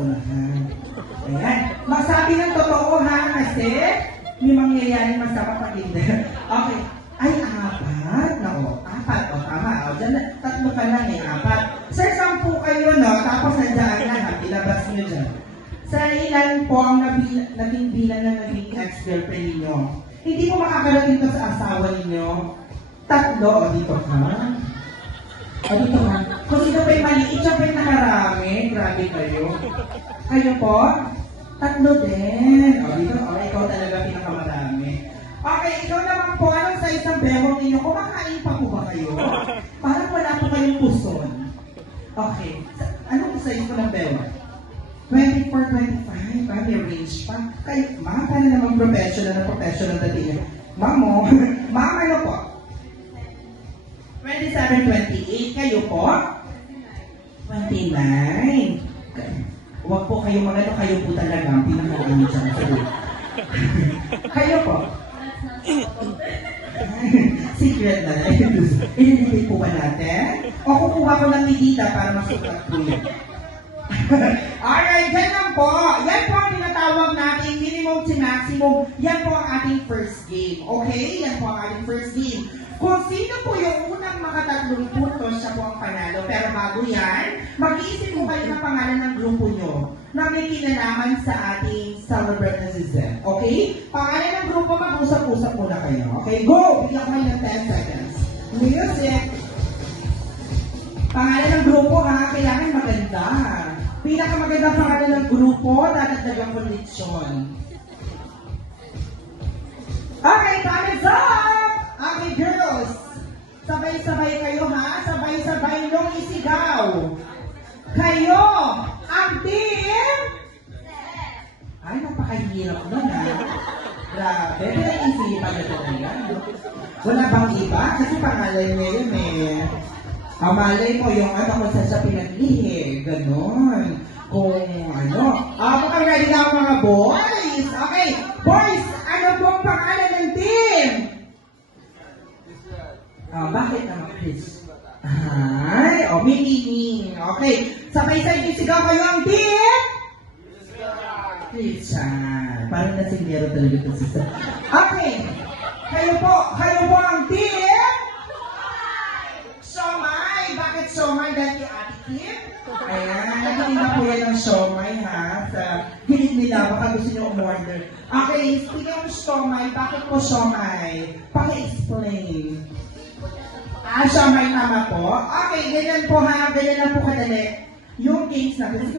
unahan. Ayan. Magsabi ng totoo ha, kasi may mangyayaring masama pag hindi. Okay. Ay, apat. Nako, apat. O, tama. O, dyan, tatlo ka lang eh, apat. Sir, 10 kayo, no? Tapos nandiyan na ha. Ilabas nyo dyan. Sa ilan po ang naging bilang na naging ex-girlfriend ninyo? Hindi po makakarating to sa asawa ninyo. 3. O, dito ka. O, dito ka. Kung sino pa yung maliit, siya pa yung nakarami. Grabe kayo. Kayo po? 3 din. O, dito. O, ikaw talaga pinakamarami. Okay, ikaw naman po. Anong size ng bewang ninyo? Kumakain pa po ba kayo? Parang wala po kayong puson. Okay. Anong size po ng bewang? 24, 25, may range pa. Kayo, ma'am, paano naman professional dating niyo? Ma'am, ma'am, ano po? 27, 28. Kayo po? 29. Huwag po kayo magano, kayo po talaga ang pinakaano dyan sa buhay. Kayo po? Secret na lang. Ililipid po ba natin? O kukuha ko ng medida para masukat po yun. Alright, yan lang po. Yan po ang tinatawag natin minimum to maximum. Yan po ang ating first game. Okay? Yan po ang ating first game. Kung sino po yung unang makatatlong puntos, siya po ang panalo. Pero bago yan, mag-iisip po kayo ng pangalan ng grupo nyo na may kinalaman sa ating celebrate na season. Okay? Pangalan ng grupo, mag-usap-usap muna kayo. Okay? Go! Bigyan ko kayo ng 10 seconds. Music! Pangalan ng grupo ha, kailangan maganda. Pinakamagandang pangalan ng grupo, dadagdagang kondisyon. Okay, time is up! Okay, girls. Sabay-sabay kayo ha, sabay-sabay niyong isigaw. Kayo, ang team! Ay, napakahirap nun ha. Grabe, pinag-isipan na ito yan. Wala bang iba? Kasi pangalan niya yun eh. Malay mo yung ano kung saan siya pinaglihi. Ganon. Kung ano. Mukhang ready na ako mga boys. Okay. Boys, ano po ang pangalan ng team? Bakit naman, Chris? Ay, may meaning. Okay. Sabay-sabay sigaw kayo ang team? Christian. Parang nasindero talaga ito siya. Okay. Kayo po ang team? Siomay! Bakit siomay? Dahil yung attitude? Ayan, naging na po yan ng siomay ha. Sa hilig nila, baka gusto nyo umorder. Okay, speaking of siomay, bakit po siomay? Paki-explain. Siomay tama po. Okay, ganyan po ha, ganyan lang po kadali. Yung games natin.